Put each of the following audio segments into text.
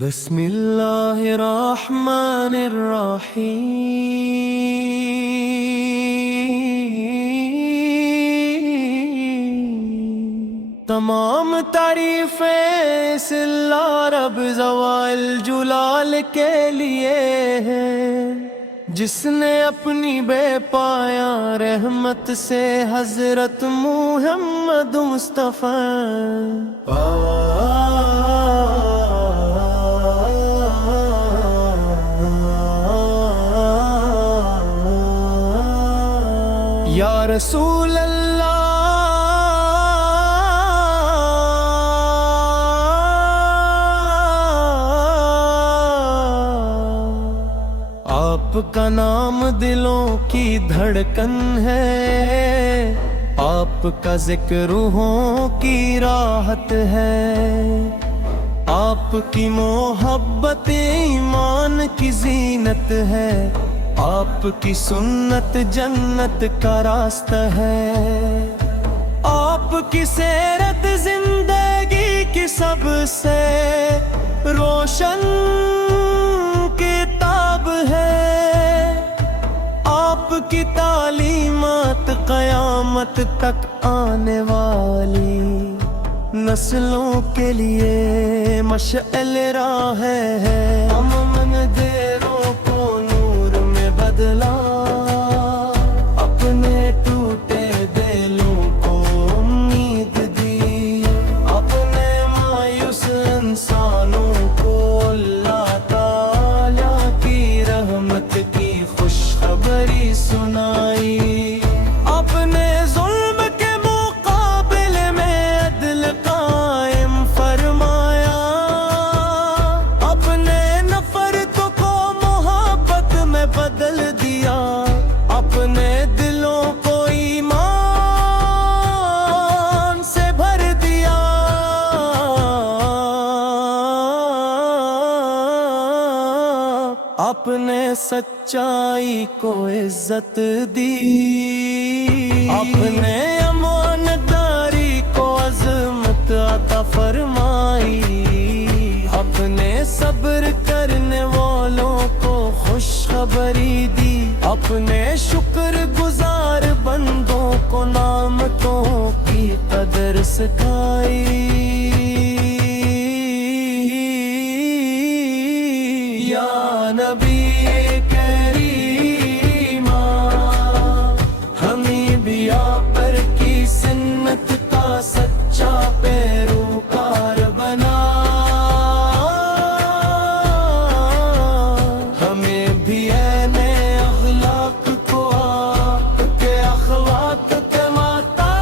بسم اللہ الرحمن الرحیم۔ تمام تعریفیں اس اللہ رب زوال جلال کے لیے ہیں، جس نے اپنی بے پایا رحمت سے حضرت محمد مصطفیٰ یا رسول اللہ آپ کا نام دلوں کی دھڑکن ہے، آپ کا ذکر روحوں کی راحت ہے، آپ کی محبت ایمان کی زینت ہے، آپ کی سنت جنت کا راستہ ہے، آپ کی سیرت زندگی کی سب سے روشن کتاب ہے، آپ کی تعلیمات قیامت تک آنے والی نسلوں کے لیے مشعل راہ ہے۔ امن دیروں کو نور میں بدلا، اپنے ٹوٹے دلوں کو امید دی، اپنے مایوس انسانوں کو اللہ تعالی کی رحمت کی خوشخبری سنائی، اپنے ظلم کے مقابلے میں عدل قائم فرمایا، اپنے نفرتوں کو محبت میں بدل دیا، اپنے دلوں کو ایمان سے بھر دیا، اپنے سچائی کو عزت دی، اپنے امانتداری کو عظمت عطا فرمائی، اپنے صبر کرنے والوں کو خوشخبری دی، اپنے شکر گزار بندوں کو نعمتوں کی قدر سکھائی۔ یا نبی کریمہ، ہمیں بھی آپ پر کی سنت کا سچا پیروکار بنا، ہمیں بھی عین اخلاق کو آپ کے اخلاق کے مطابق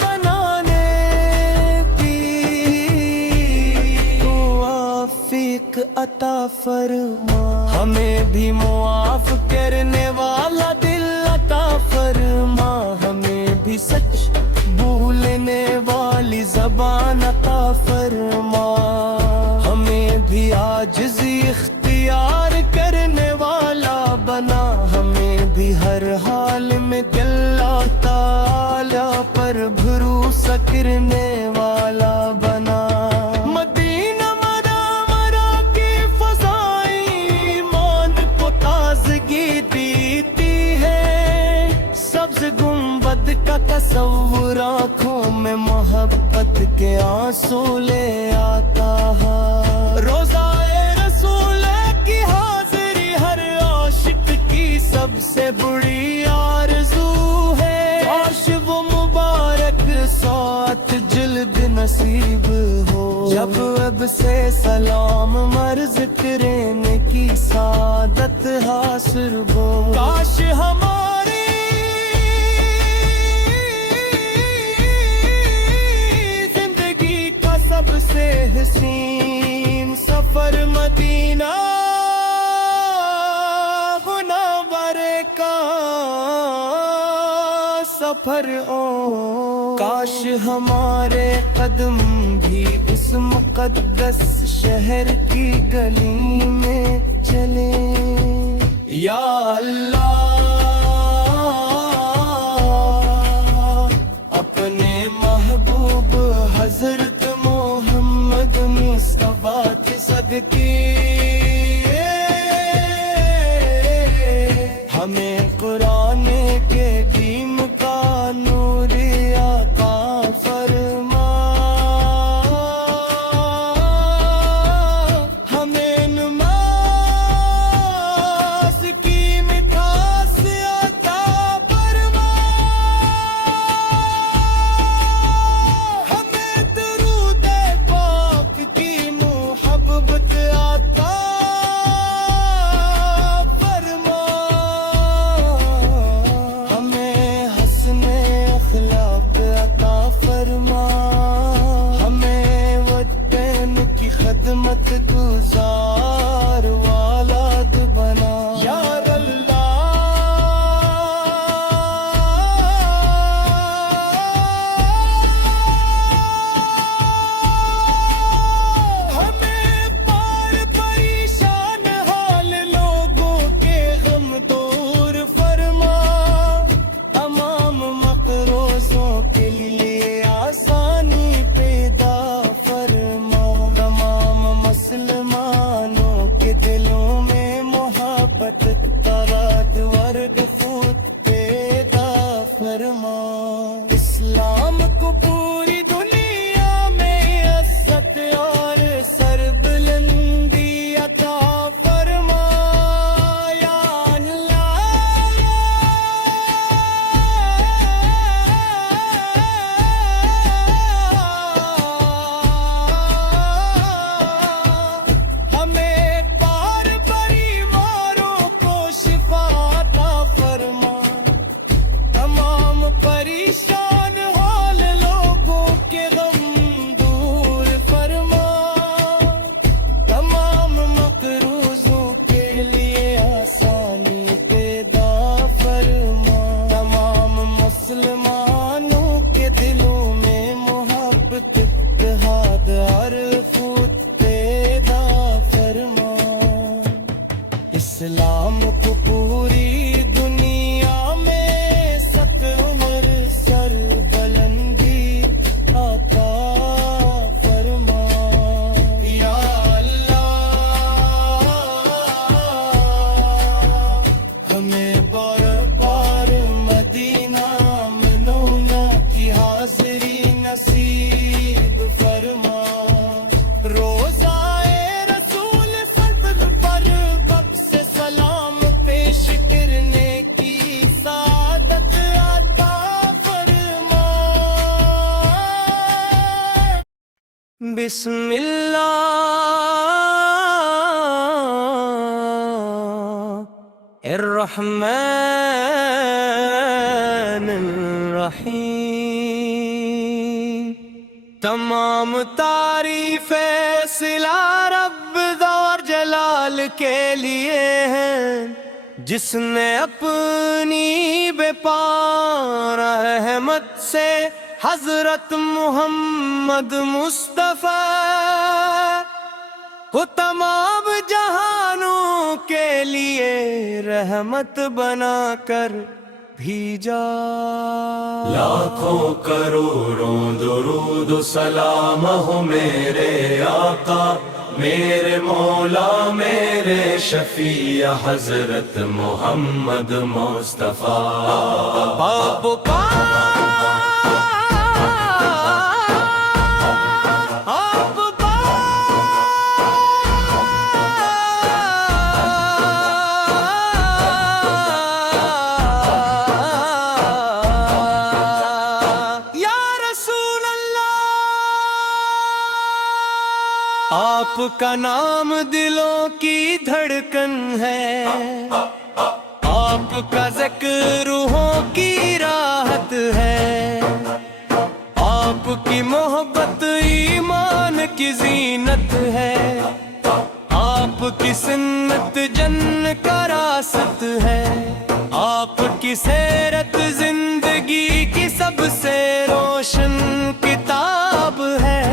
بنانے کی توفیق عطا فرما، ہمیں بھی معاف کرنے والا دل عطا فرما، ہمیں بھی سچ بولنے والی زبان عطا فرما، ہمیں بھی عاجزی اختیار کرنے والا بنا، ہمیں بھی ہر حال میں اللہ تعالی پر بھروسہ کرنے والا بنا۔ مدینہ منورہ کی فضائیں ایمان کو تازگی دیتی ہے، سبز گنبد کا تصور آنکھوں میں محبت کے آنسو لے آتا ہے، روزہ رسول کی حاضری ہر عاشق کی سب سے بڑی آرزو ہے، کاش وہ مبارک ساعت جلد نصیب ہو، جب اب سے سلام مرز کرنے کی سعادت حاصل ہو، کاش ہماری زندگی کا سب سے حسین سفر مدینہ منور کا سفر ہو، کاش ہمارے قدم بھی اس مقدس شہر کی گلی میں چلے۔ یا اللہ اپنے محبوب حضرت بسم اللہ الرحمن الرحیم۔ تمام تعریفیں صلہ رب اور جلال کے لیے ہیں، جس نے اپنی بے پار رحمت سے حضرت محمد مصطفیٰ کو تمام جہانوں کے لیے رحمت بنا کر بھیجا۔ لاکھوں کروڑوں درود و سلام ہو میرے آقا، میرے مولا، میرے شفیع حضرت محمد مصطفیٰ۔ باپ آپ کا نام دلوں کی دھڑکن ہے، آپ کا ذکر روحوں کی راحت ہے، آپ کی محبت ایمان کی زینت ہے، آپ کی سنت جنت کا راست ہے، آپ کی سیرت زندگی کی سب سے روشن کتاب ہے،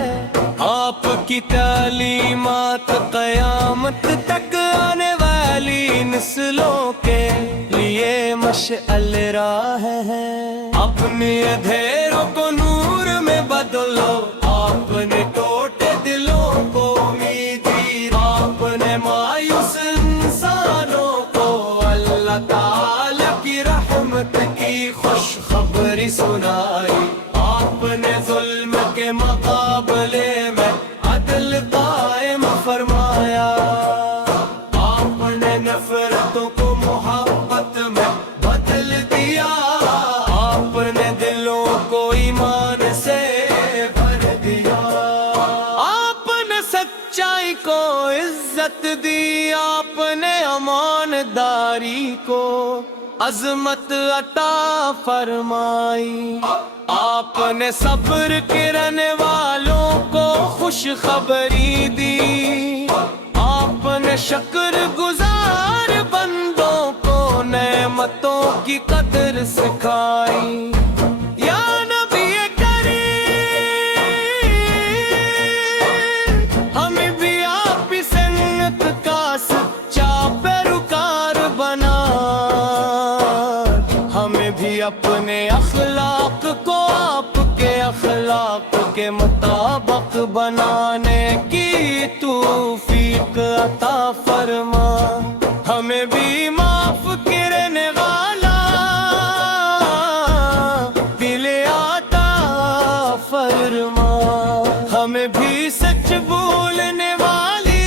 آپ کی تعلیمات قیامت تک آنے والی نسلوں کے لیے مشعل راہ ہے۔ اپنے اندھیروں کو نور میں بدلو، آپ نے ٹوٹے دلوں کو امید دی، آپ نے مایوس انسانوں کو اللہ تعالی کی رحمت کی خوشخبری سنائی، آپ نے ظلم کے مقابلے میں عدل قائم فرمایا، آپ نے نفرتوں کو محبت میں بدل دیا، آپ نے دلوں کو ایمان سے بھر دیا، آپ نے سچائی کو عزت دی، آپ نے امانداری کو عظمت عطا فرمائی، آپ نے صبر کرنے والوں کو خوشخبری دی، آپ نے شکر گزار بندوں کو نعمتوں کی قدر سکھائی۔ یا نبی کریم، ہمیں بھی آپ کی سنت کا سچا پیروکار بنا، ہمیں بھی اپنے اخلاق کو آپ کے اخلاق کے مطابق بنانے کی توفیق عطا فرما، ہمیں بھی معاف کرنے والا دل عطا فرما، ہمیں بھی سچ بولنے والی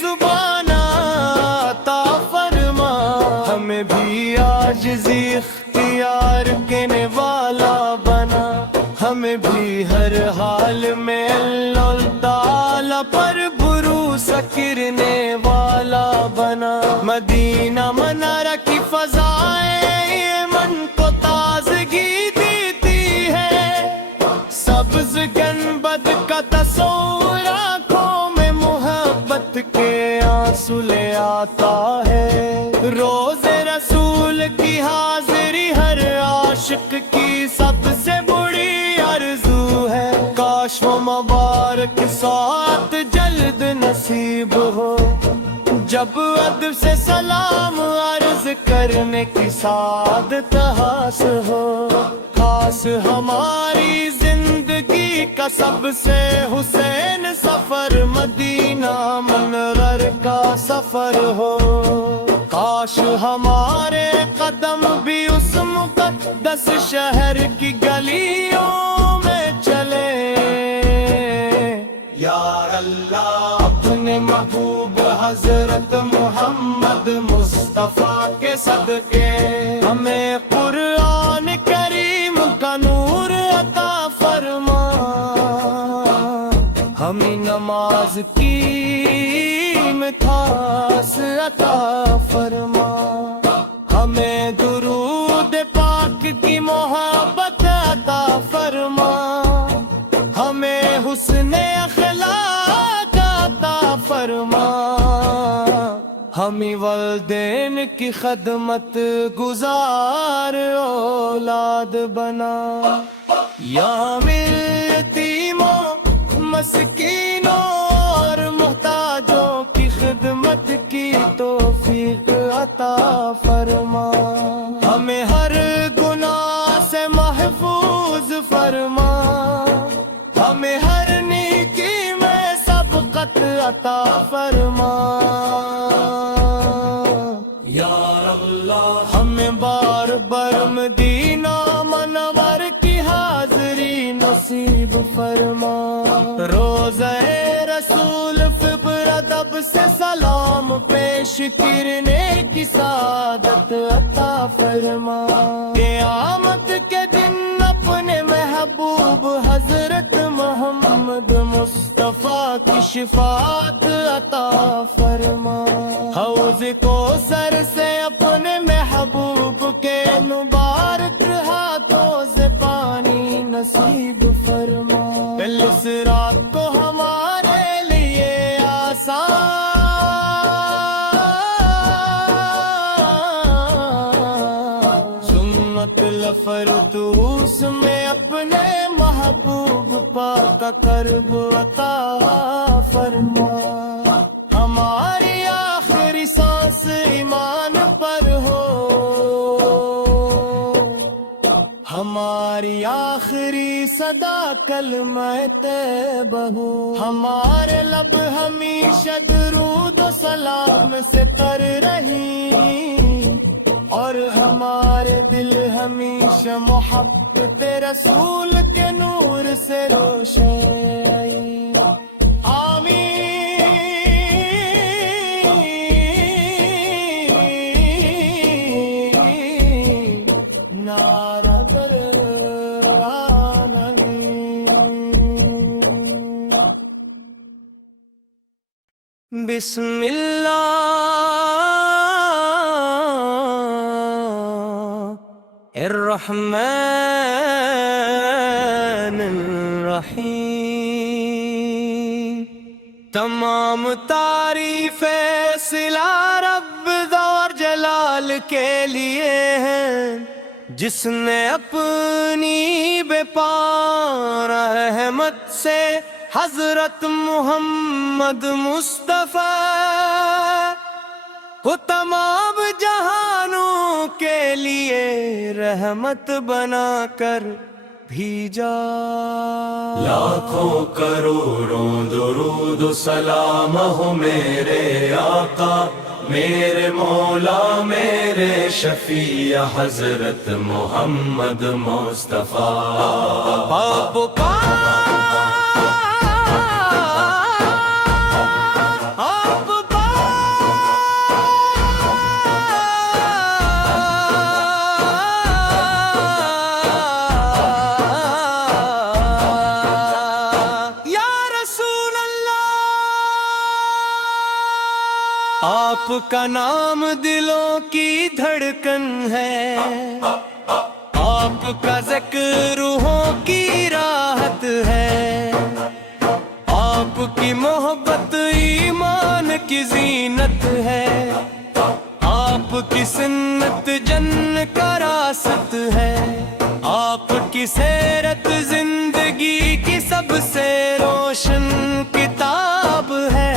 زبان عطا فرما، ہمیں بھی عاجزی اختیار کرنے والا بنا، ہمیں بھی ہر حال میں اللہ تعالی پر بھروسہ کرنے والا بنا۔ مدینہ منارہ کی فضائیں من کو تازگی دیتی ہے، سبز گنبد کا تصور آنکھوں میں محبت کے آنسو لے آتا ہے، روز رسول کی حاضری ہر عاشق کی سب سے بڑی آرزو ہے، کاش وہ مبارک ساعت جلد نصیب ہو، جب ادب سے سلام عرض کرنے کی سعادت حاصل ہو، خاص ہماری زندگی کا سب سے حسین سفر مدینہ منور کا سفر ہو، کاش ہمارے قدم بھی اس مقدس شہر کی گلیوں میں چلے، یا اللہ اپنے محبوب حضرت محمد مصطفیٰ کے صدقے ہمیں قرآن کریم کا نور عطا فرما، ہمیں نماز کی مٹھاس عطا فرما، ہمیں درود پاک کی محبت عطا فرما، ہمیں حسن اخلاق عطا فرما، ہمیں والدین کی خدمت گزار اولاد بنا، یا یتیموں مسکینوں اور محتاجوں کی خدمت کی توفیق عطا فرما، ہمیں ہر گناہ سے محفوظ فرما، ہمیں ہر نیکی میں سبقت عطا فرما، یا اللہ ہمیں بار بار مدینہ منور کی حاضری نصیب فرما، روزہ رسول فبر ادب سے سلام پیش کرنے کی سعادت عطا فرما، قیامت کے دن اپنے محبوب حضرت محمد مصطفیٰ کی شفاعت عطا فرما، حوض کوثر سے اپنے محبوب کے مبارک ہاتھوں سے پانی نصیب فرما، اس رات کو ہمارے لیے آسان سنت لفردوس میں اپنے محبوب پاک کا قرب عطا فرما، ہماری آخری سانس ایمان پر ہو، ہماری آخری صدا کلمہ طیبہ ہو، ہمارے لب ہمیشہ درود و سلام سے تر رہی، اور ہمارے دل ہمیشہ محبت رسول کے نور سے روشن، آمین۔ نعرہ بسم اللہ الرحمن الرحیم، تمام تعریف صلہ رب ذوال جلال کے لیے ہیں، جس نے اپنی بے پار رحمت سے حضرت محمد مصطفیٰ کو تمام جہانوں کے لیے رحمت بنا کر بھیجا، لاکھوں کروڑوں درود و سلام ہو میرے آقا، میرے مولا میرے شفیع حضرت محمد مصطفیٰ، آپ کا نام دلوں کی دھڑکن ہے، آپ کا ذکر روحوں کی راحت ہے، آپ کی محبت ایمان کی زینت ہے، آپ کی سنت جن کا راست ہے، آپ کی سیرت زندگی کی سب سے روشن کتاب ہے،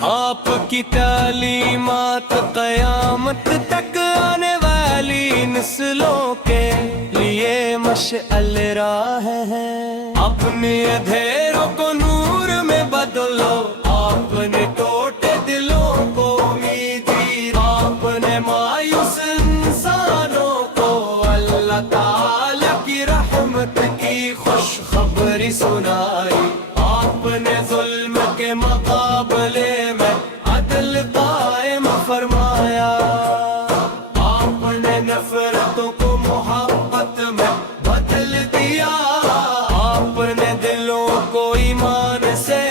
آپ کی تعلیمات قیامت تک آنے والی نسلوں کے لیے مشعل راہ ہے، اپنے اندھیروں کو نور میں بدلو، آپ نے ٹوٹے دلوں کو امید دی، آپ نے مایوس انسانوں کو اللہ تعالی کی رحمت کی خوشخبری سنائی، آپ نے ظلم کے مقابلے میں عدل قائم فرمایا، آپ نے نفرتوں کو محبت میں بدل دیا، آپ نے دلوں کو ایمان سے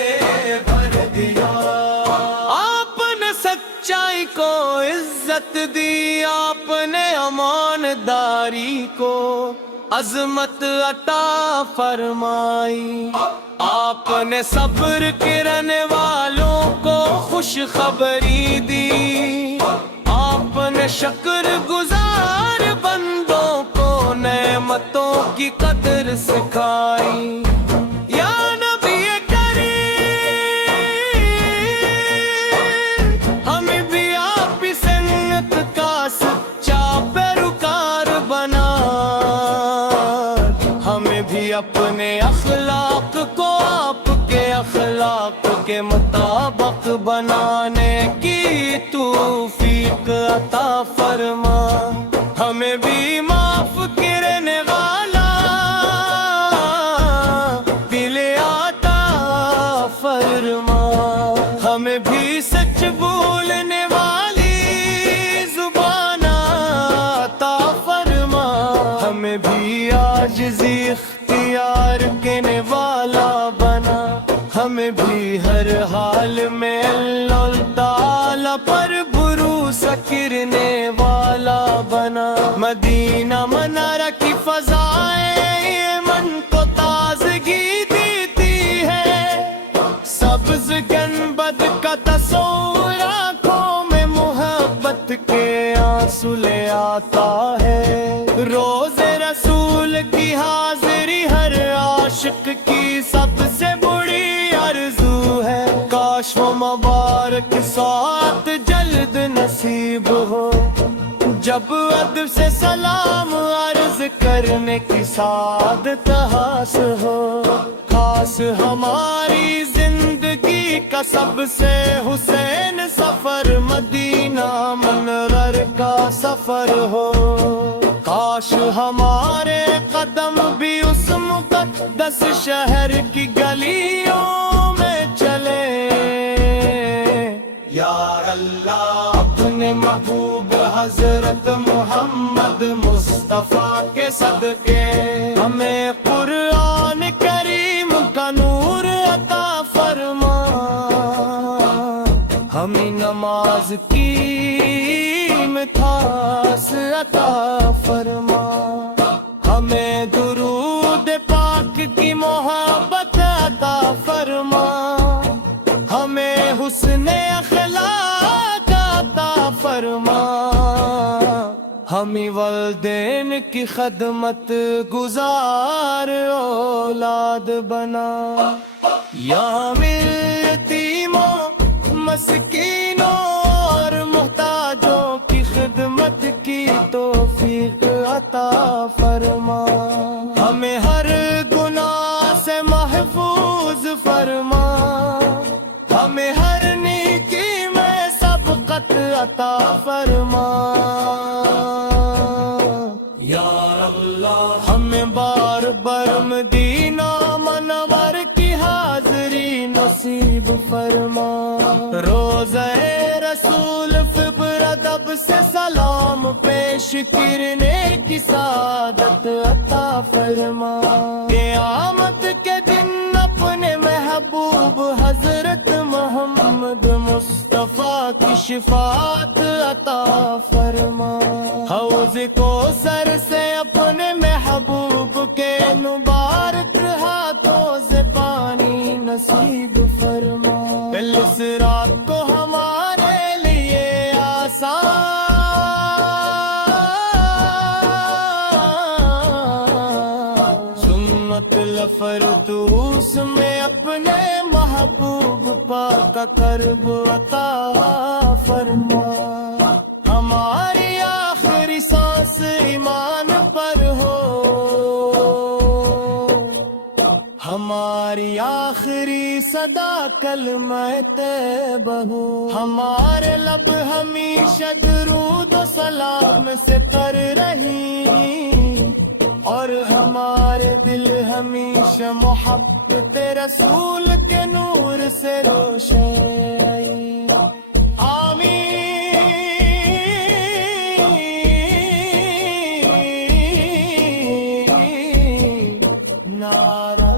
دی آپ نے امانداری کو عظمت عطا فرمائی، آپ نے صبر کرنے والوں کو خوشخبری دی، آپ نے شکر گزار بندوں کو نعمتوں کی قدر سکھائی۔ یا نبی کریم ہمیں بھی آپ کی سنت کا سچا پیروکار بنا، ہمیں بھی اپنے اخلاق کو آپ کے اخلاق کے مطابق بنانے کی توفیق عطا فرما، ہمیں بھی معاف کرنے والا دل عطا فرما، ہمیں بھی سچ بولنے والی زبان عطا فرما، ہمیں بھی عاجزی اختیار کرنے والا بنا، ہمیں بھی ہر حال میں اللہ تعالی پر بھروسہ کرنے والا بنا۔ مدینہ منارہ کی فضائیں من کو تازگی دیتی ہے، سبز گنبد کا تصور آنکھوں میں محبت کے آنسو لے آتا ہے، روز رسول کی حاضری ہر عاشق کی سب سے بڑی آرزو ہے، کاش وہ مبارک ساتھ جلد نصیب ہو، جب ادب سے سلام عرض کرنے کی سعادت حاصل ہو، خاص ہماری زندگی کا سب سے حسین سفر مدینہ منور کا سفر ہو، کاش ہمارے قدم بھی اس مقدس شہر کی گلیوں میں چلے، یا اللہ اپنے محبوب حضرت محمد مصطفیٰ کے صدقے ہمیں قرآن کریم کا نور عطا فرما، ہمیں نماز کی مٹھاس عطا فرما، ہمیں درود پاک کی محبت عطا فرما، ہمیں حسن اخلاق عطا فرما، ہمیں والدین کی خدمت گزار اولاد بنا، یا ہمیں یتیموں مسکینوں اور محتاجوں کی خدمت کی توفیق عطا فرما، ہمیں ہر گناہ سے محفوظ فرما، ہمیں ہر نیکی میں سبقت عطا فرما، یا اللہ ہمیں بار بار مدینہ منور کی حاضری نصیب فرما، روزہ رسول فبر ادب سے سلام پیش کرنے کی سعادت عطا فرما، قیامت کے دن اپنے محبوب حضرت محمد مصطفیٰ کی شفاعت عطا فرما، حوض کوثر سے اپنے محبوب کے مبارک ہاتھوں سے پانی نصیب فرما، اس رات کو ہمارے لیے آسان سنت لفردوس میں اپنے محبوب پاک کا قرب عطا فرما، ہماری آخری سانس ایمان پر ہو، ہماری آخری صدا کلمہ طیبہ ہو، ہمارے لب ہمیشہ درود و سلام سے تر رہی، اور ہمارے دل ہمیشہ محبت رسول کے نور سے روشن، آمین۔ نعرہ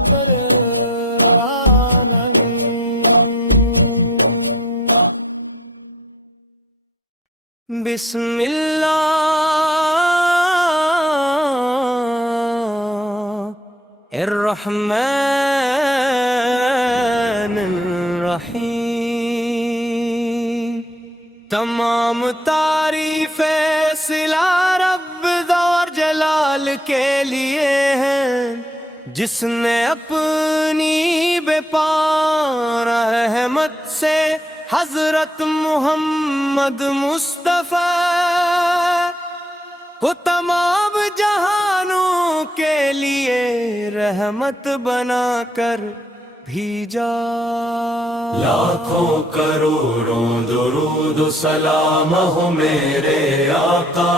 بسم اللہ الرحمن الرحیم۔ تمام تعریفیں صلہ رب اور جلال کے لیے ہیں، جس نے اپنی بے پار رحمت سے حضرت محمد مصطفیٰ کو تمام جہانوں کے لیے رحمت بنا کر بھیجا۔ لاکھوں کروڑوں درود و سلام ہو میرے آقا،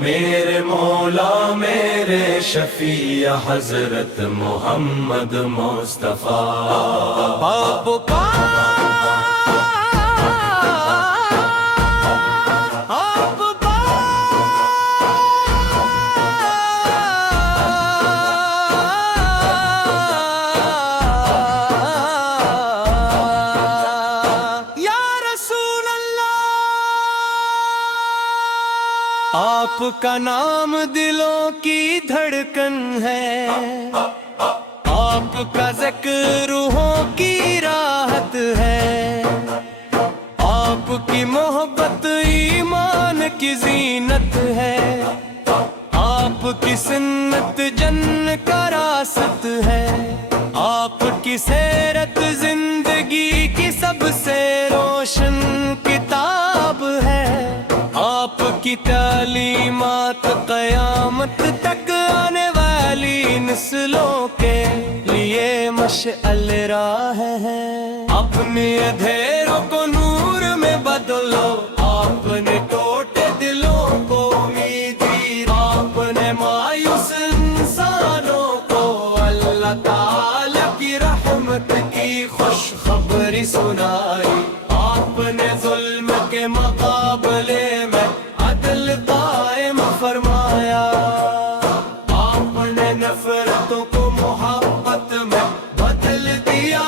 میرے مولا میرے شفیع حضرت محمد مصطفیٰ۔ آپ کا آپ کا نام دلوں کی دھڑکن ہے، آپ کا ذکر روحوں کی راحت ہے، آپ کی محبت ایمان کی زینت ہے، آپ کی سنت جنت کا راست ہے، آپ کی سیرت زندگی کی سب سے روشن کتاب ہے، آپ کی تعلیمات قیامت تک آنے والی نسلوں کے لیے مشعل راہ ہے۔ اپنے اندھیروں کو نور میں بدلو، آپ نے ٹوٹے دلوں کو امید دی، آپ نے مایوس انسانوں کو اللہ تعالی کی رحمت کی خوشخبری سنائی، آپ نے ظلم کے مقابلے میں عدل قائم فرمایا، آپ نے نفرتوں کو محبت میں بدل دیا،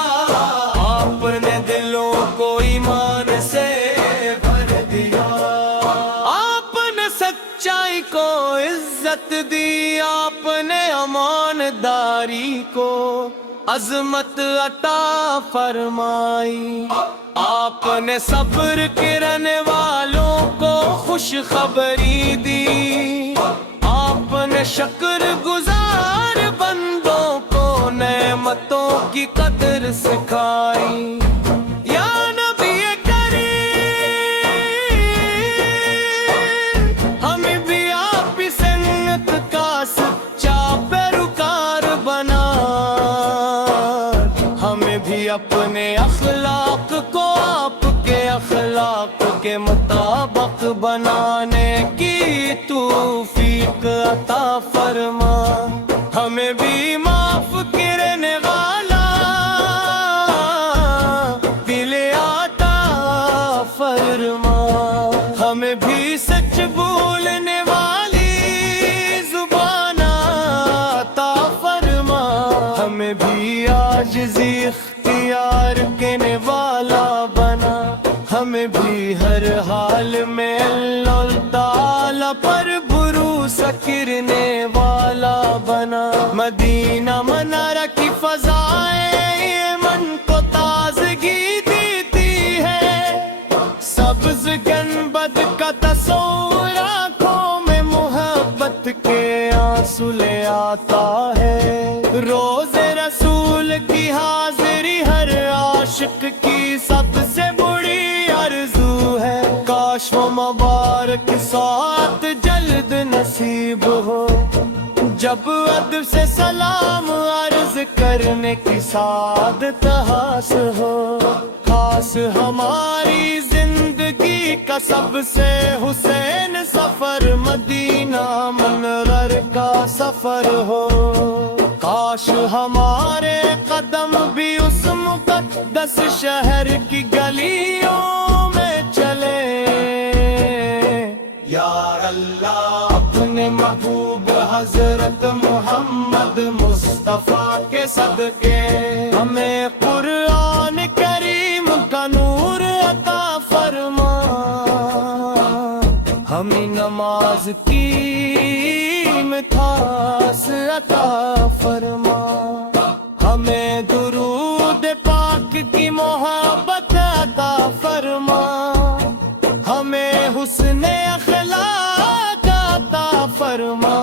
آپ نے دلوں کو ایمان سے بھر دیا، آپ نے سچائی کو عزت دی، آپ نے امانتداری کو عظمت عطا فرمائی، آپ نے صبر کرنے والوں کو خوشخبری دی، آپ نے شکر گزار بندوں کو نعمتوں کی قدر سکھائی۔ یا نبی کریم، ہمیں بھی آپ کی سنت کا سچا پیروکار بنا، ہمیں بھی اپنے اخلاق کو آپ کے اخلاق کے مطابق بنانے کی توفیق عطا فرما، ہمیں بھی معاف کرنے والا دل عطا فرما، ہمیں بھی سچ بولنے والی زبان عطا فرما، ہمیں بھی عاجزی اختیار کرنے والا بنا، ہمیں بھی ہر حال میں اللہ تعالی پر بھروسہ کرنے والا بنا۔ مدینہ منارہ کی فضائیں من کو تازگی دیتی ہے، سبز گنبد کا تصور آنکھوں میں محبت کے آنسو لے آتا ہے، روز رسول کی حاضری ہر عاشق کی سب سے بڑی آرزو ہے، کاش وہ مبارک ساتھ جلد نصیب ہو، جب ادب سے سلام عرض کرنے کی سعادت حاصل ہو، خاص ہماری زندگی کا سب سے حسین سفر مدینہ منور کا سفر ہو، کاش ہمارے قدم بھی اس مقدس شہر کی گلیوں میں چلے، یا اللہ اپنے محبوب حضرت محمد مصطفیٰ کے صدقے ہمیں قرآن کریم کا نور عطا فرما، کی مٹھاس عطا فرما ہمیں درود پاک کی محبت عطا فرما ہمیں حسن اخلاق عطا فرما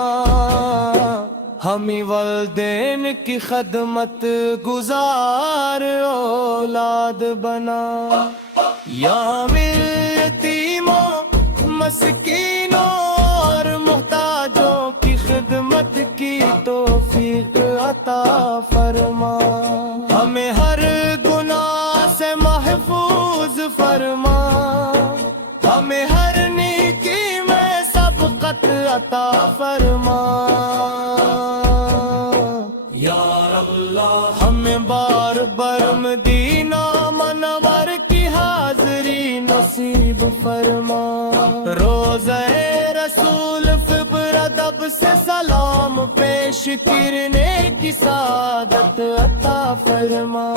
ہمیں والدین کی خدمت گزار اولاد بنا یا ہمیں یتیموں مسکینوں اور محتاجوں کی خدمت کی توفیق عطا فرما ہمیں ہر گناہ سے محفوظ فرما ہمیں ہر نیکی میں سبقت عطا فرما یا اللہ ہمیں بار بار مدینہ منور کی حاضری نصیب فرما روزہ رسول فبر ادب سے سلام پیش کرنے کی سعادت عطا فرما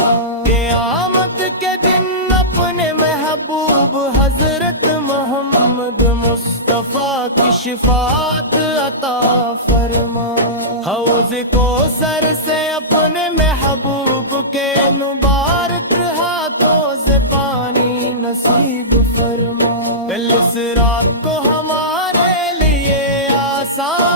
قیامت کے دن اپنے محبوب حضرت محمد مصطفیٰ کی شفاعت عطا فرما حوض کوثر سے اپنے محبوب کے مبارک ہاتھوں سے پانی نصیب فرما کل صراط کو ہمارے لیے آسان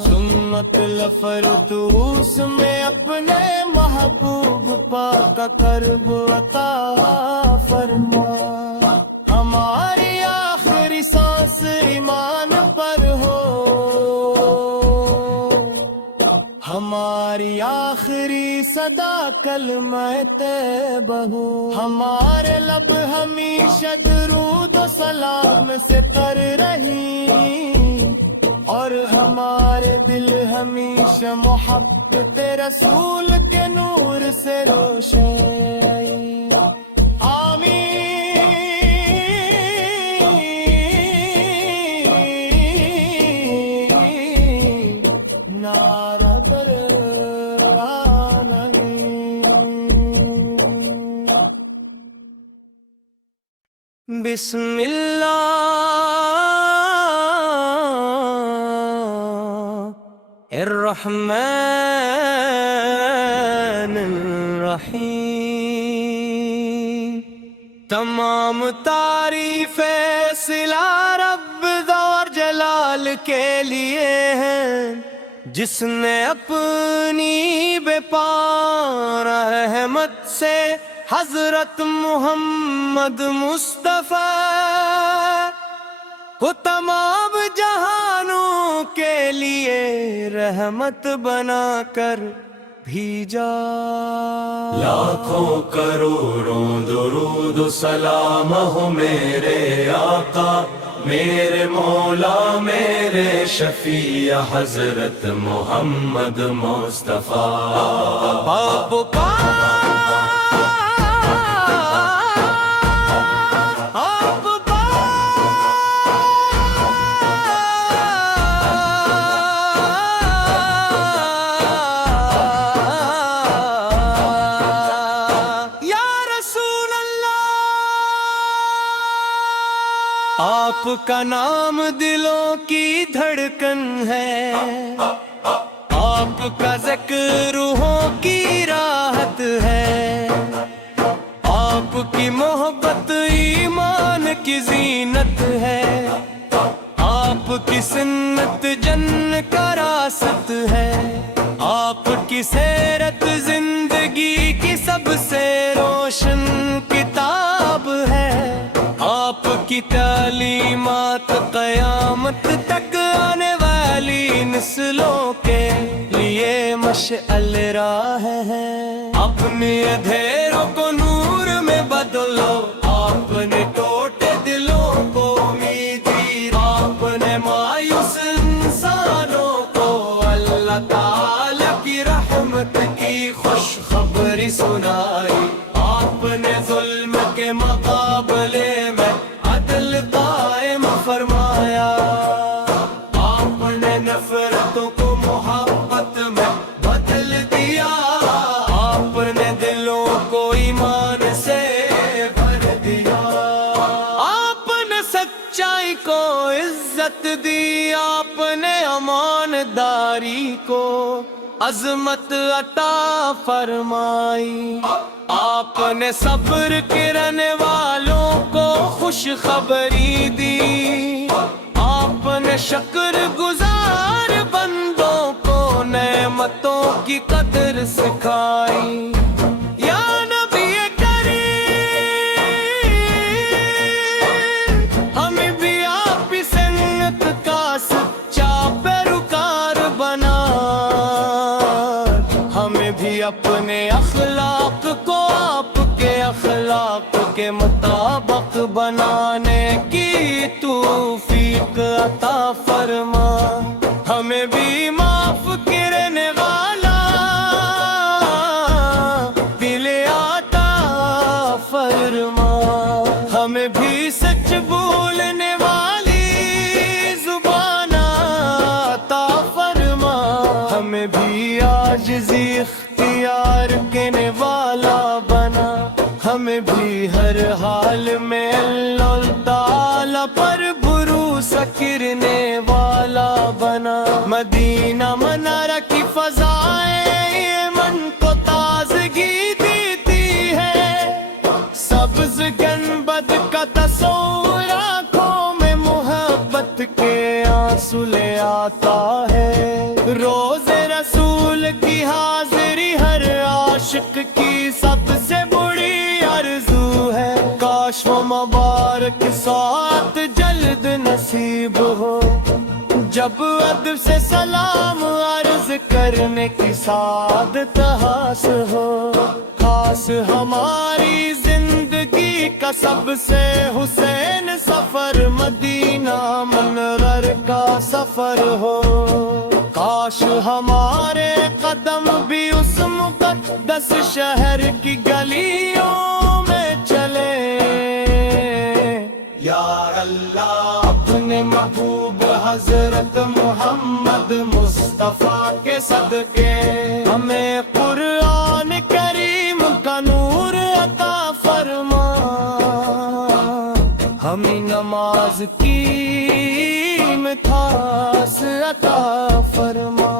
سنت الفردوس میں اپنے محبوب پاک کا قرب عطا فرما ہماری آخری سانس ایمان پر ہو ہماری آخری صدا کلمہ طیبہ ہو ہمارے لب ہمیشہ درود و سلام سے تر رہی اور ہمارے دل ہمیشہ محبت رسول کے نور سے روشن آمین نعرہ قرآن بسم اللہ الرحمن الرحیم تمام تعریف صلہ رب اور جلال کے لیے ہیں جس نے اپنی بے پار رحمت سے حضرت محمد مصطفیٰ کو تمام جہانوں کے لیے رحمت بنا کر بھیجا لاکھوں کروڑوں درود و سلام ہو میرے آقا میرے مولا میرے شفیع حضرت محمد مصطفیٰ باپ آپ کا نام دلوں کی دھڑکن ہے آپ کا ذکر روحوں کی راحت ہے آپ کی محبت ایمان کی زینت ہے آپ کی سنت جن کا راست ہے آپ کی سیرت زندگی کی سب سے روشن کتاب ہے آپ کی تعلیمات قیامت تک آنے والی نسلوں کے لیے مشعل راہ ہے اپنے اندھیروں کو نور میں بدلو آپ نے ٹوٹے دلوں کو امید دی آپ نے مایوس انسانوں کو اللہ تعالی کی رحمت کی خوشخبری سنائی آپ نے ظلم کے مقابلے میں عدل قائم فرمایا آپ نے نفرتوں کو محبت میں بدل دیا آپ نے دلوں کو ایمان سے بھر دیا یاری کو عظمت عطا فرمائی، آپ نے صبر کرنے والوں کو خوشخبری دی، آپ نے شکر گزار بندوں کو نعمتوں کی قدر سکھائی۔ یا نبی کریم، ہمیں بھی آپ کی سنت کا سچا پیروکار بنا، ہمیں بھی اپنے اخلاق کو آپ کے اخلاق کے مطابق بنانے کی توفیق عطا فرما، ہمیں بھی معاف کرنے والا دل عطا فرما، ہمیں بھی سچ بولنے والی زبان عطا فرما، ہمیں بھی عاجزی اختیار کرنے والا بنا، ہمیں بھی ہر حال میں اللہ تعالی پر بھروسہ کرنے والا بنا۔ مدینہ منارہ کی فضائیں من کو تازگی دیتی ہے، سبز گنبد کا تصور آنکھوں میں محبت کے آنسو لے آتا ہے، روز رسول کی حاضری ہر عاشق کی سب سے بڑی آرزو ہے، کاش وہ مبارک ساتھ جلد نصیب ہو، جب ادب سے سلام عرض کرنے کی سعادت حاصل ہو، خاص ہماری زندگی کا سب سے حسین سفر مدینہ منور کا سفر ہو، کاش ہمارے قدم بھی اس مقدس شہر کی گلیوں میں چلے، یا اللہ اپنے محبوب حضرت محمد مصطفیٰ کے صدقے ہمیں قرآن کریم کا نور عطا فرما، ہمیں نماز کی مٹھاس عطا فرما،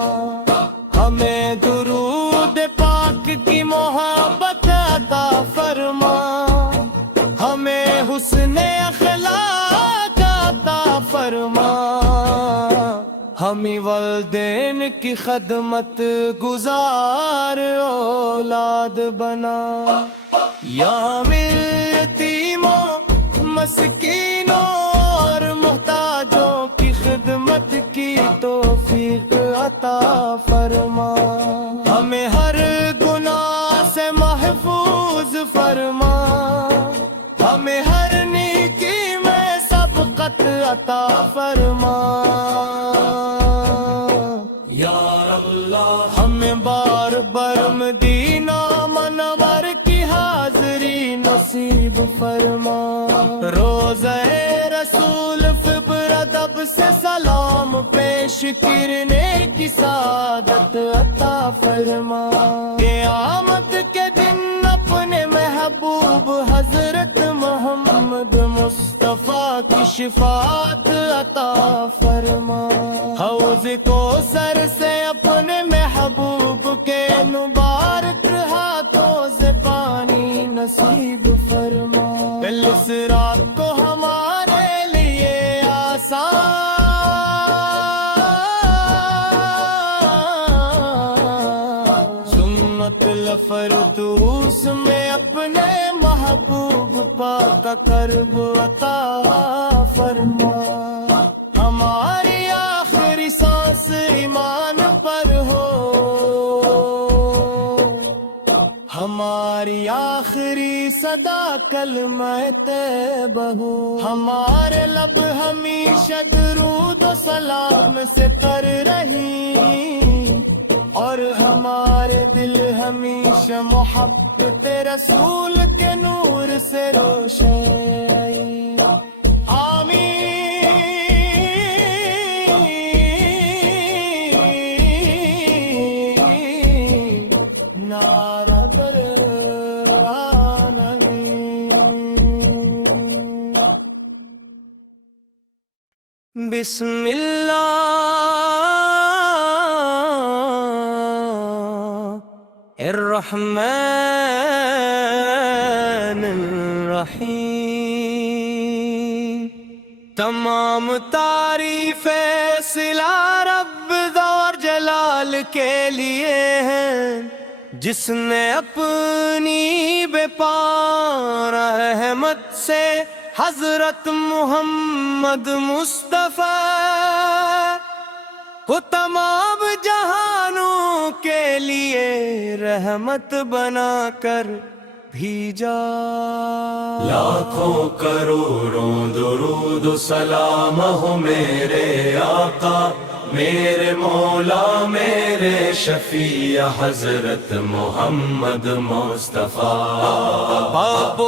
ہمیں درود پاک کی محبت عطا فرما، ہمیں حسن اخلاق عطا فرما، ہمیں والدین کی خدمت گزار اولاد بنا، یا ہمیں یتیموں مسکینوں اور محتاجوں کی خدمت کی توفیق عطا فرما، ہمیں ہر گناہ سے محفوظ فرما، ہمیں ہر نیکی میں سبقت عطا فرما، یا اللہ ہمیں بار بار مدینہ منور کی حاضری نصیب فرما، روزہ رسول فبر ادب سے سلام پیش کرنے کی سعادت عطا فرما، قیامت کے دن اپنے محبوب حضرت محمد مصطفیٰ کی شفاعت عطا فرما، حوض کوثر سے اپنے محبوب کے مبارک ہاتھوں سے پانی نصیب فرما، اس رات کو ہمارے لیے آسان سنت الفردوس میں اپنے محبوب پاک کا قرب عطا فرما، ہماری آخری سانس ایمان پر ہو، ہماری آخری صدا کلمہ طیبہ ہو، ہمارے لب ہمیشہ درود و سلام سے تر رہی، اور ہمارے دل ہمیشہ محبت رسول کے نور سے روشن، آمین۔ نعرہ قرآن بسم اللہ الرحمن الرحیم۔ تمام تعریفیں صلہ رب اور جلال کے لیے ہیں، جس نے اپنی بے پار رحمت سے حضرت محمد مصطفیٰ کو تمام جہانوں کے لیے رحمت بنا کر بھیجا۔ لاکھوں کروڑوں درود و سلام ہو میرے آقا، میرے مولا میرے شفیع حضرت محمد مصطفیٰ۔ باپ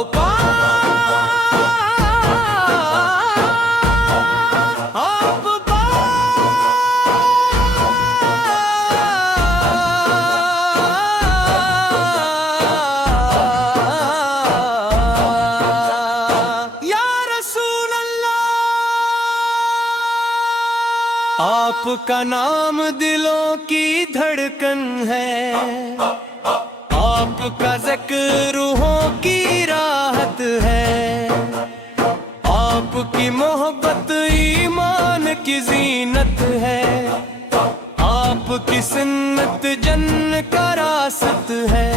آپ کا نام دلوں کی دھڑکن ہے، آپ کا ذکر روحوں کی راحت ہے، آپ کی محبت ایمان کی زینت ہے، آپ کی سنت جن کا راست ہے،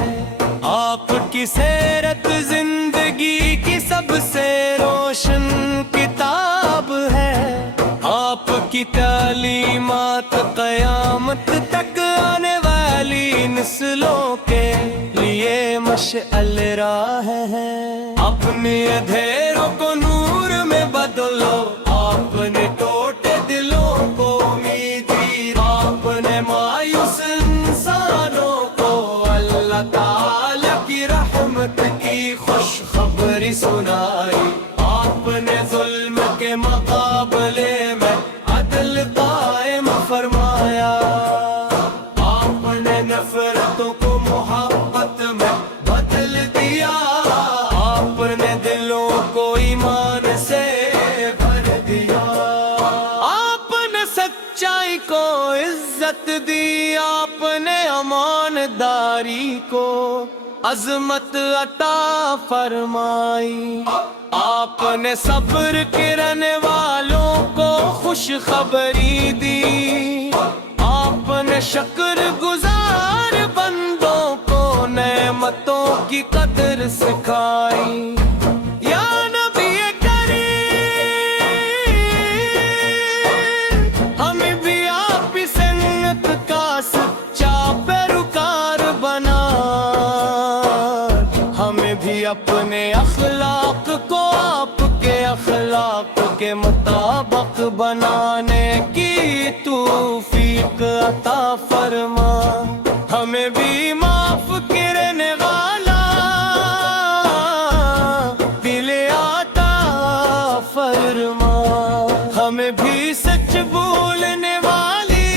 آپ کی سیرت زندگی کی سب سے روشن کتاب ہے، آپ کی تعلیمات قیامت تک آنے والی نسلوں کے لیے مشعل راہ ہے۔ اپنے اندھیروں کو نور میں بدلو، آپ نے ٹوٹے دلوں کو امید دی، آپ نے مایوس انسانوں کو اللہ تعالی کی رحمت کی خوشخبری سنائی، آپ نے ظلم کے مقابلے میں عدل قائم فرمایا، آپ نے نفرتوں کو محبت میں بدل دیا، آپ نے دلوں کو ایمان سے بھر دیا، آپ نے سچائی کو عزت دی، آپ نے امانداری کو عظمت عطا فرمائی، آپ نے صبر کرنے والوں کو خوشخبری دی، آپ نے شکر گزار بندوں کو نعمتوں کی قدر سکھائی۔ یا نبی کریم، ہمیں بھی آپ کی سنت کا سچا پیروکار بنا، ہمیں بھی اپنے اخلاق کو آپ کے اخلاق کے مطابق بنانے کی توفیق عطا فرما، ہمیں بھی معاف کرنے والا دل عطا فرما، ہمیں بھی سچ بولنے والی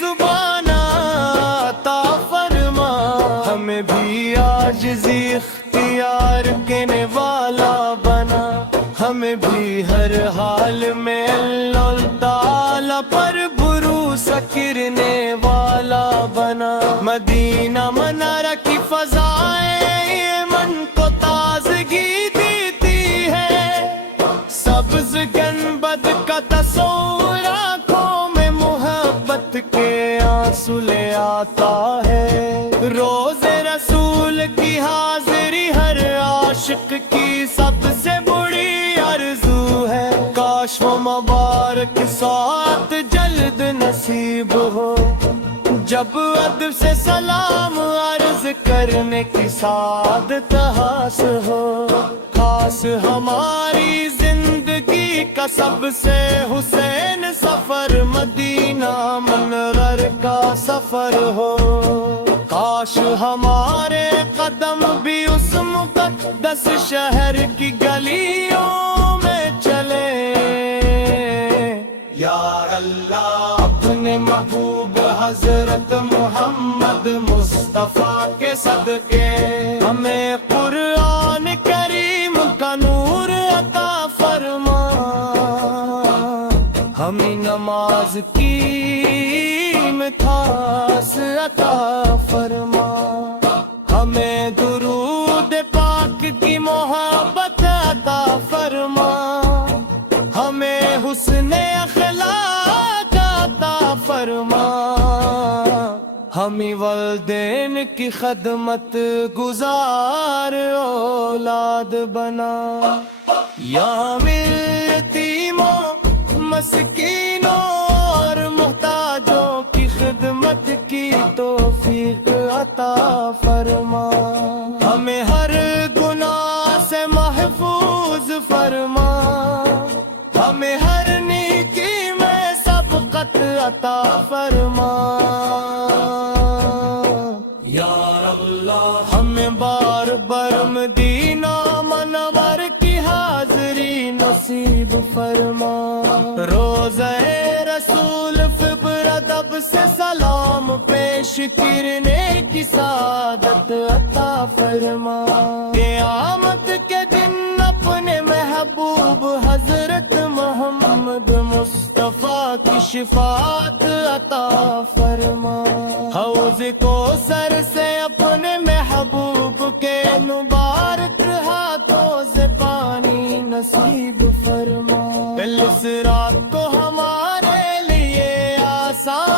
زبان عطا فرما، ہمیں بھی عاجزی اختیار کرنے والا بنا، ہمیں بھی ہر حال میں اللہ تعالی پر بھروسہ کرنے والا بنا۔ مدینہ منارہ کی فضائیں من کو تازگی دیتی ہے، سبز گنبد کا تصور آنکھوں میں محبت کے آنسو لے آتا ہے، روز رسول کی حاضری ہر عاشق کی سب سے بڑی آرزو ہے، کاش وہ مبارک ساعت جلد نصیب ہو، جب ادب سے سلام عرض کرنے کی سعادت حاصل ہو، خاص ہماری زندگی کا سب سے حسین سفر مدینہ منور کا سفر ہو، کاش ہمارے قدم بھی اس مقدس شہر کی گلیوں میں چلے، یا اللہ اپنے محبوب حضرت محمد مصطفیٰ کے صدقے ہمیں قرآن کریم کا نور عطا فرما، ہمیں نماز کی مٹھاس عطا فرما۔ ہمیں والدین کی خدمت گزار اولاد بنا، یا یتیموں مسکینوں اور محتاجوں کی خدمت کی توفیق عطا فرما، ہمیں ہر گناہ سے محفوظ فرما، ہمیں ہر نیکی میں سبقت عطا فرما، یا اللہ ہمیں بار بار مدینہ منور کی حاضری نصیب فرما، روزہ رسول فبر ادب سے سلام پیش کرنے کی سعادت عطا فرما، قیامت کے دن اپنے محبوب حضرت محمد مصطفیٰ کی شفاعت عطا فرما، حوض کوثر سے اپنے محبوب کے مبارک ہاتھوں سے پانی نصیب فرما، دل صراط کو ہمارے لیے آسان،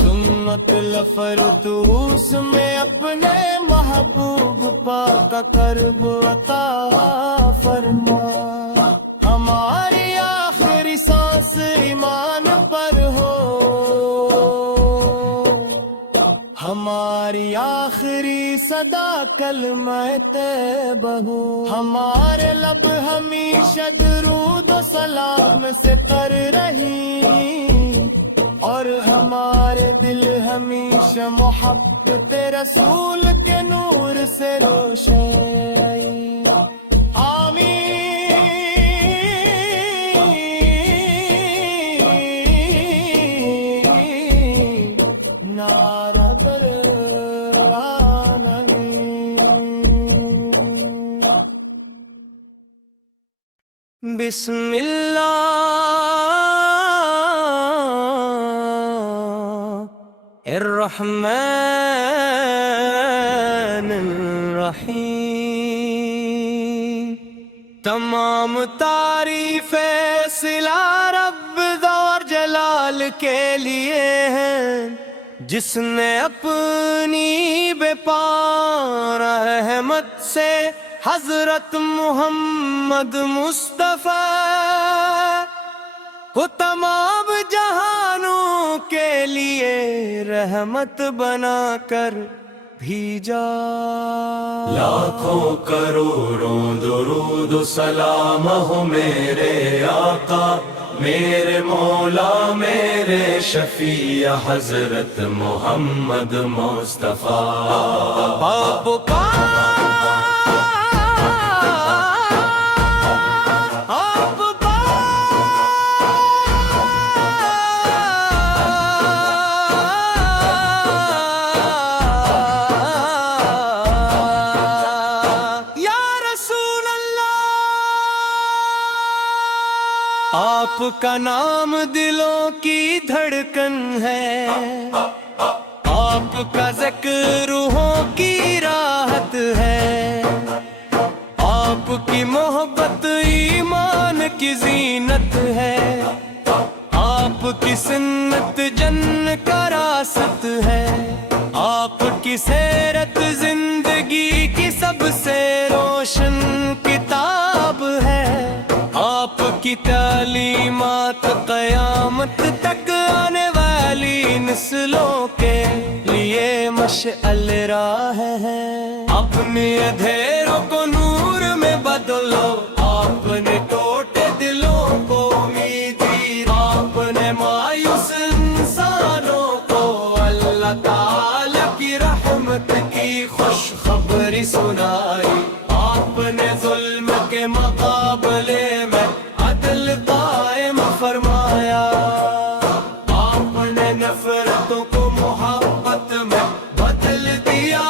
سنت لفردوس میں اپنے محبوب پاک کا قرب عطا فرما، ہماری آخری سانس ایمان پر ہو، ہماری آخری صدا کلمہ طیبہ ہو، ہمارے لب ہمیشہ درود و سلام سے تر رہی، اور ہمارے دل ہمیشہ محبت رسول کے نور سے روشن، آمین، نعرہ بسم اللہ الرحمن الرحیم، تمام تعریف صلہ رب اور جلال کے لیے ہیں، جس نے اپنی بے پار رحمت سے حضرت محمد مصطفیٰ کو تمام جہانوں کے لیے رحمت بنا کر بھیجا، لاکھوں کروڑوں درود و سلام ہو میرے آقا، میرے مولا میرے شفیع حضرت محمد مصطفیٰ، باپ آپ کا نام دلوں کی دھڑکن ہے، آپ کا ذکر روحوں کی راحت ہے، آپ کی محبت ایمان کی زینت ہے، آپ کی سنت جنت کا راست ہے، آپ کی سیرت زندگی کی سب سے روشن کتاب ہے، آپ کی تعلیمات قیامت تک آنے والی نسلوں کے لیے مشعل راہ ہے، اپنے اندھیروں کو نور میں بدلو، آپ نے ٹوٹے دلوں کو امیدی، آپ نے مایوس انسانوں کو اللہ تعالی کی رحمت کی خوشخبری سنائی، آپ نے ظلم کے مقابلے میں عدل قائم فرمایا، آپ نے نفرتوں کو محبت میں بدل دیا،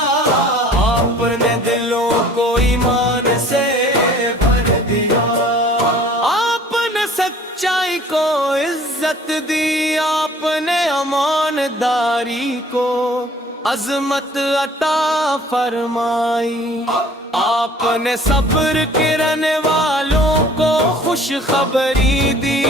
آپ نے دلوں کو ایمان سے بھر دیا، آپ نے سچائی کو عزت دی، آپ نے ایمانداری کو عظمت عطا فرمائی، آپ نے صبر کرنے والوں کو خوشخبری دی،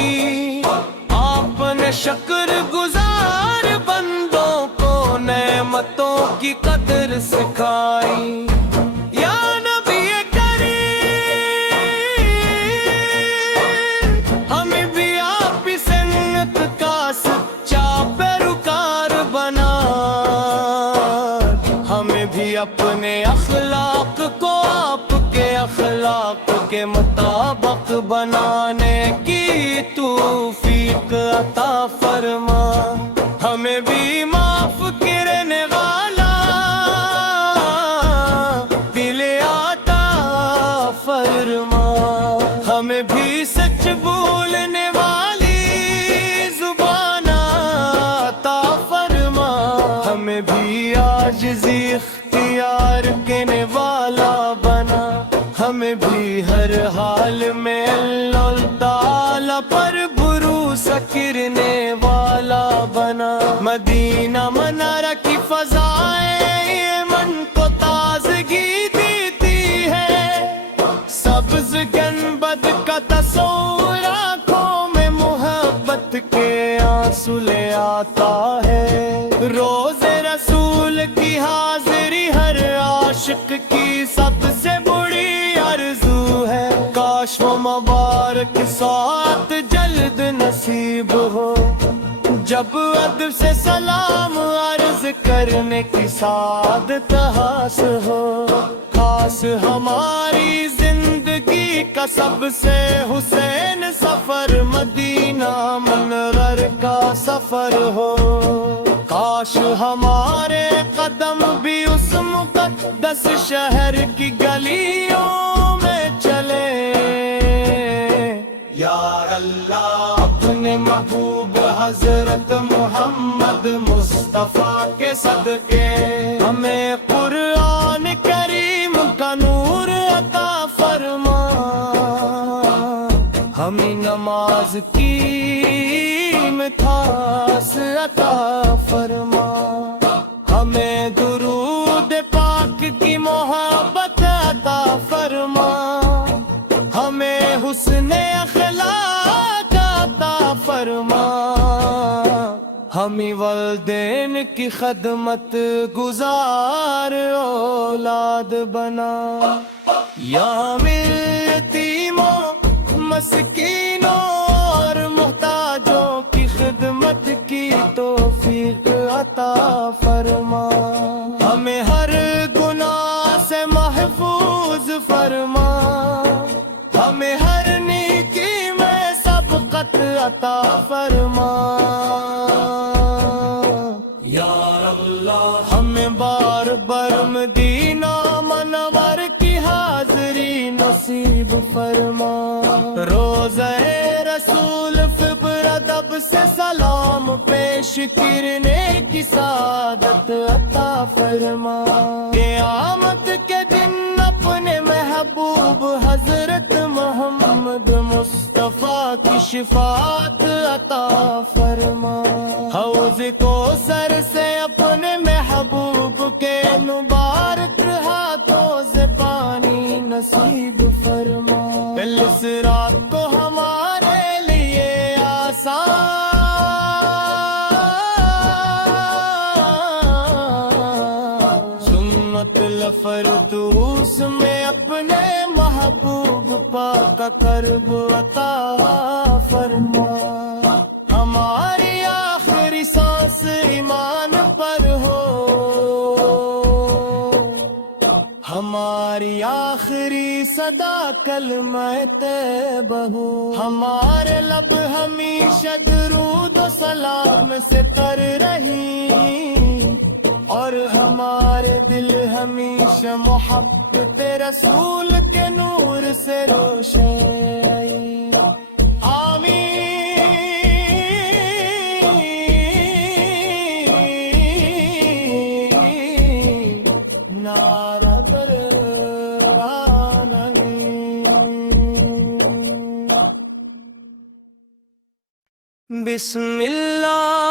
کے مطابق بنانے کی توفیق عطا فرما ہمیں بھی معاف کرنے والا دل عطا فرما ہمیں بھی سچ بولنے والی زبان عطا فرما ہمیں بھی عاجزی اختیار کرنے والا بنا ہمیں بھی ہر حال میں اللہ تعالی پر بھروسہ کرنے والا بنا مدینہ منارہ کی فضائیں یہ من کو تازگی دیتی ہے سبز گنبد کا تصور آنکھوں میں محبت کے آنسو لے آتا ہے روز رسول کی حاضری ہر عاشق کی سب سے بڑی آرزو ہے کاش وہ مبارک ساتھ جلد نصیب ہو جب ادب سے سلام عرض کرنے کی سعادت حاصل ہو خاص ہماری زندگی کا سب سے حسین سفر مدینہ منور کا سفر ہو کاش ہمارے قدم بھی اس مقدس شہر کی گلیوں میں چلے یا اللہ اپنے محبوب حضرت محمد مصطفیٰ کے صدقے ہمیں قرآن کریم کا نور عطا فرما ہمیں نماز کی مٹھاس عطا فرما ہمیں درود پاک کی محبت عطا فرما ہمیں حسن اخلاق عطا فرما ہمیں والدین کی خدمت گزار اولاد بنا یا ہمیں یتیموں مسکینوں اور محتاجوں کی خدمت کی توفیق عطا فرما ہمیں ہر گناہ سے محفوظ فرما ہمیں ہر نیکی میں سبقت عطا فرما یا اللہ ہمیں بار بار مدینہ منور کی حاضری نصیب فرما روزہ رسول فبر ادب سے سلام پیش کرنے کی سعادت عطا فرما قیامت کے دن اپنے محبوب حضرت محمد مصطفیٰ کی شفاعت عطا فرما حوض کوثر سے اپنے محبوب کے مبارک ہاتھوں سے پانی نصیب فرما دل صراط کو ہمارے لیے آسان سنت لفردوس میں اپنے محبوب پاک کا قرب عطا فرما ہماری آخری سانس ایمان پر ہو ہماری آخری صدا کلمہ طیبہ ہو ہمارے لب ہمیشہ درود و سلام سے تر رہی اور ہمارے دل ہمیشہ محبت رسول کے نور سے روشن آمین نعرہ قرآن بسم اللہ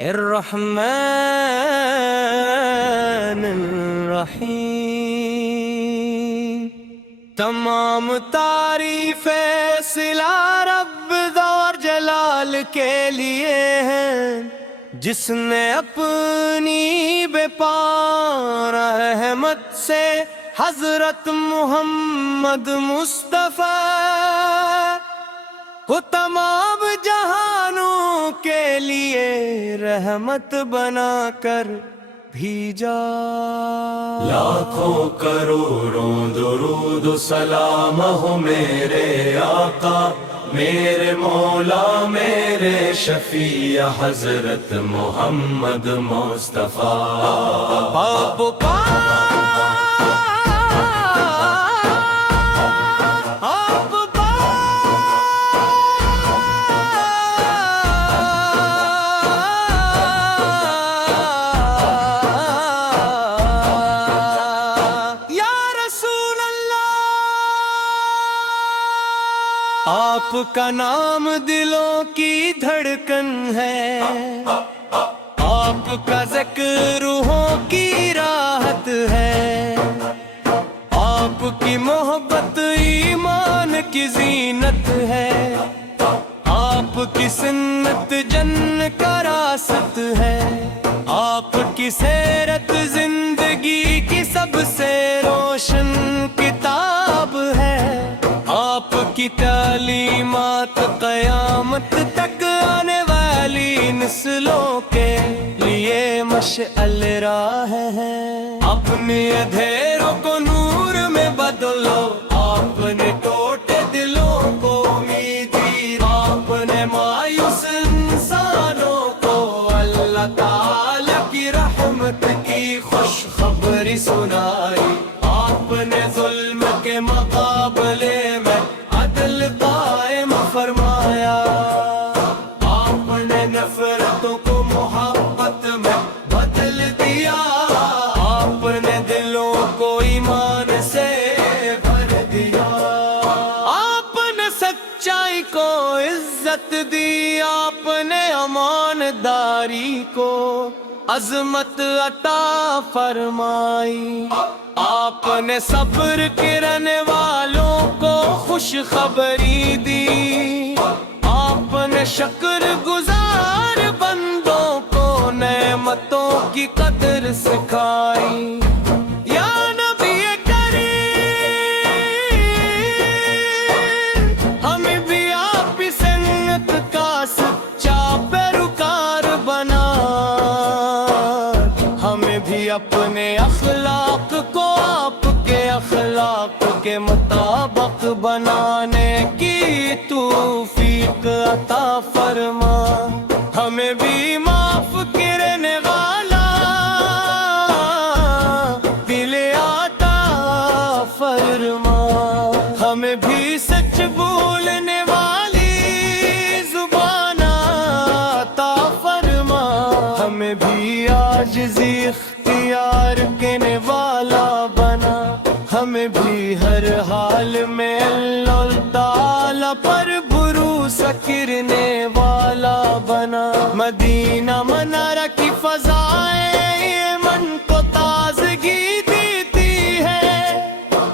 الرحمن الرحیم تمام تعریفیں صلہ رب اور جلال کے لیے ہیں جس نے اپنی بے پار رحمت سے حضرت محمد مصطفیٰ کو تمام جہانوں کے لیے رحمت بنا کر بھیجا لاکھوں کروڑوں درود و سلام ہو میرے آقا میرے مولا میرے شفیع حضرت محمد مصطفیٰ اب آپ کا نام دلوں کی دھڑکن ہے، آپ کا ذکر روحوں کی راحت ہے، آپ کی محبت ایمان کی زینت ہے، آپ کی سنت جن کا راست ہے، آپ کی سیرت زندگی کی سب سے روشن کتاب ہے، آپ کی تعلیمات قیامت تک آنے والی نسلوں کے لیے مشعل راہ ہے۔ اپنے اندھیروں کو نور میں بدلو، آپ نے ٹوٹے دلوں کو امید دی، آپ نے مایوس انسانوں کو اللہ تعالی کی رحمت کی خوشخبری سنائی، آپ نے ظلم کے مقابلے میں عدل قائم فرمایا، آپ نے نفرتوں کو محبت میں بدل دیا، آپ نے دلوں کو ایمان سے بھر دیا، آپ نے سچائی کو عزت دی، آپ نے امانتداری کو عظمت عطا فرمائی، آپ نے صبر کرنے والوں کو خوشخبری دی، آپ نے شکر گزار بندوں کو نعمتوں کی قدر سکھائی، یا نبی کریم ہمیں بھی آپ کی سنت کا سچا پیروکار بنا، ہمیں بھی اپنے اخلاق کو آپ کے اخلاق کے مطابق بنانے کی توفیق عطا فرما، ہمیں بھی معاف کرنے والا دل عطا فرما، ہمیں بھی سچ بولنے والی زبان عطا فرما، ہمیں بھی عاجزی اختیار کرنے والا بنا، ہمیں بھی ہر حال میں اللہ تعالی پر بھروسہ کرنے والا بنا، مدینہ منارہ کی فضائیں من کو تازگی دیتی ہے،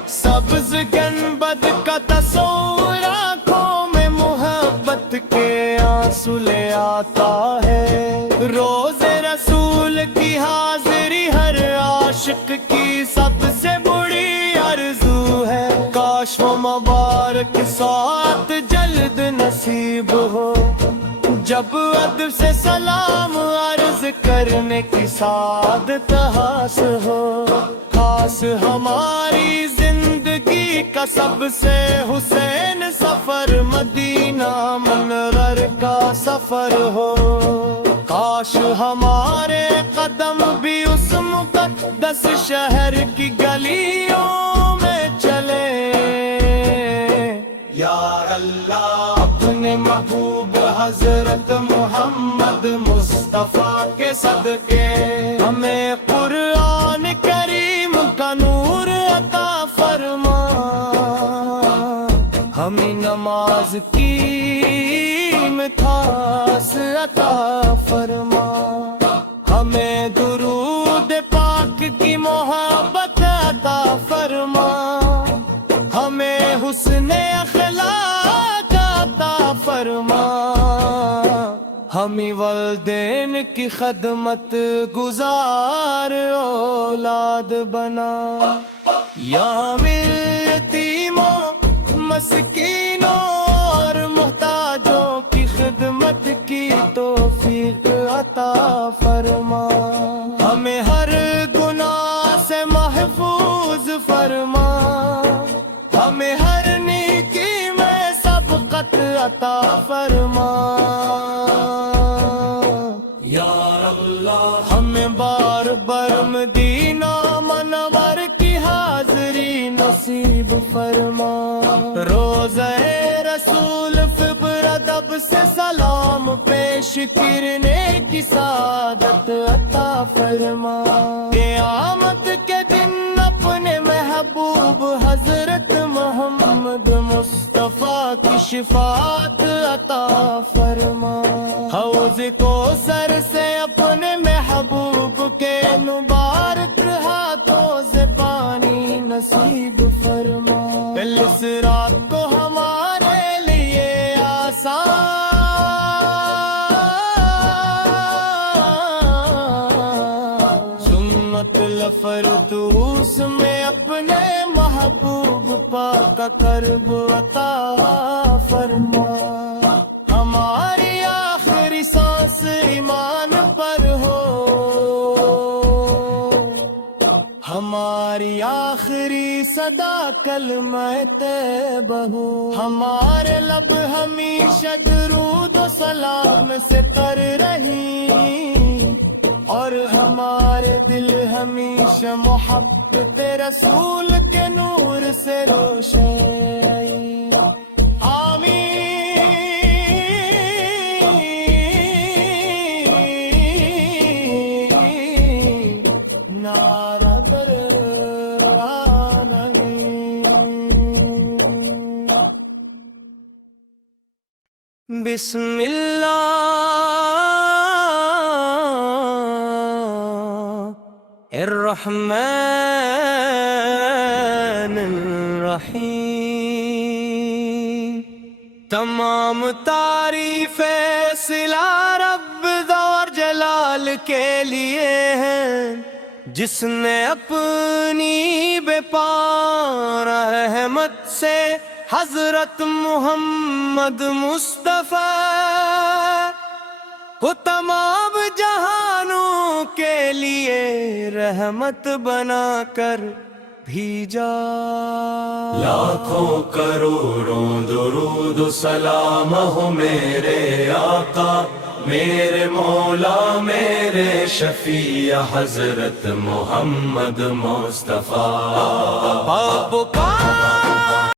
سبز گنبد کا تصور آنکھوں میں محبت کے آنسو لے آتا ہے، روز رسول کی حاضری ہر عاشق کی سب سے بڑی آرزو ہے، کاش وہ مبارک ساتھ جلد نصیب ہو، جب ادب سے سلام عرض کرنے کی سعادت حاصل ہو، خاص ہماری زندگی کا سب سے حسین سفر مدینہ منور کا سفر ہو، کاش ہمارے قدم بھی اس مقدس شہر کی گلیوں میں چلے، یا اللہ اپنے محبوب حضرت محمد مصطفیٰ کے صدقے ہمیں قرآن کریم کا نور عطا فرما، ہمیں نماز کی مٹھاس عطا فرما، ہمیں درود پاک کی محبت عطا فرما، ہمیں حسن اخلاق عطا فرما، ہمیں والدین کی خدمت گزار اولاد بنا، یا ہمیں یتیموں مسکینوں اور محتاجوں کی خدمت کی توفیق عطا فرما، ہمیں ہر عطا فرما یا اللہ ہمیں بار بار مدینہ منور کی حاضری نصیب فرما روزہ رسول فبر ادب سے سلام پیش کرنے کی سعادت عطا فرما قیامت کے دن اپنے محبوب حضرت محمد مصطفیٰ کی شفاعت عطا فرما حوض کوثر سے اپنے محبوب کے مبارک ہاتھوں سے پانی نصیب فرما کل صراط کو ہمارے لیے آسان سنت الفردوس میں اپنے محبوب پاک کا کرب عطا فرما ہماری آخری سانس ایمان پر ہو ہماری آخری صدا کلمہ طیبہ ہو ہمارے لب ہمیشہ درود و سلام سے تر رہی اور ہمارے دل ہمیشہ محبت رسول کے نور سے روشن آمین نعرہ کر بسم اللہ الرحمن الرحیم تمام تعریف صلہ رب اور جلال کے لیے ہیں جس نے اپنی بے پار رحمت سے حضرت محمد مصطفیٰ کو تمام جہانوں کے لیے رحمت بنا کر بھیجا لاکھوں کروڑوں درود و سلام ہو میرے آقا میرے مولا میرے شفیع حضرت محمد مصطفیٰ اب پاک